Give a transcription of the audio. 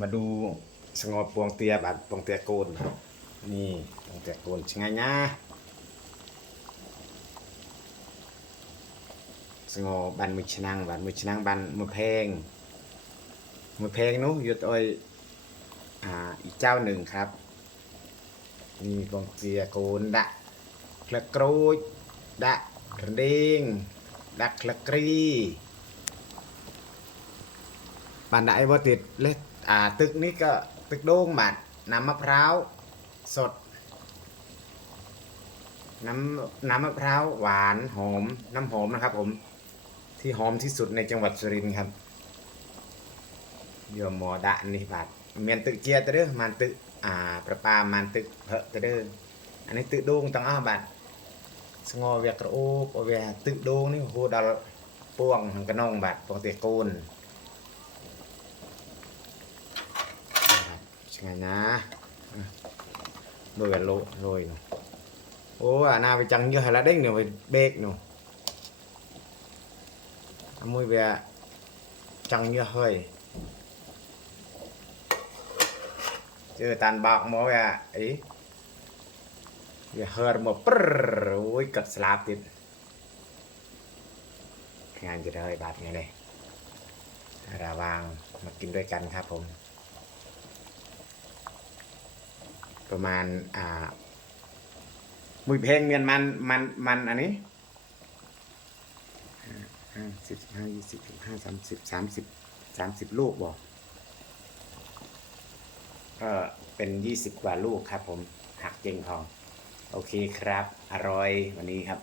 มาดูสงบปวงเตียบัดปวงเตียโกนครับนี่ปวงเตียโกนช่างไงนะสงบบันมือชนังบันมือชนังบันมือเพลงมือเพลงนู้อยู่ตัวอ่าอีกเจ้าหนึ่งครับนี่ปวงเตียโกนดะกระกรูดดะกระเด้งดักกระกรีปานไดบ่ติดเลย อ่าตึกนี้ก็ตึกโด่งบัดน้ำมะพร้าวสด น้ำน้ำมะพร้าวหวานหอมน้ำหอมนะครับ ผมที่หอมที่สุดในจังหวัดสุรินทร์ครับโยมหมอดะนี่บาดเมียนตึกเจียตะเด้อมันตึกอ่าประปามันตึกเพอะตะเด้ออันนี้ตึกโด่งตังอ้าบาดสงอเวียกระโอบเอาเวียตึกโด่งนี่โหดอลป่วงหังกระนองบาดปกติโกน ใช่นะโดยกันโลโรยหนูโอ้อานาไปจังเยอะแล้วเด้งหนูไปเบกหนูอามุยเบะจังเยอะเฮ้ยเจอตันบากหมอเบียไอ้เบีเฮิร์มปรโอ้ยกัดสลับติดงานจะได้บาทไงเลยระวังมากินด้วยกันครับผม ประมาณอ่ามือเพลงเงินมันมันมันอันนี้ห้าสิบห้ายี่สิบห้าสามสิบสามสิบสามสิบลูกบอกก็เป็นยี่สิบกว่าลูกครับผมหักเจงทอง โอเคครับ อร่อยวันนี้ครับ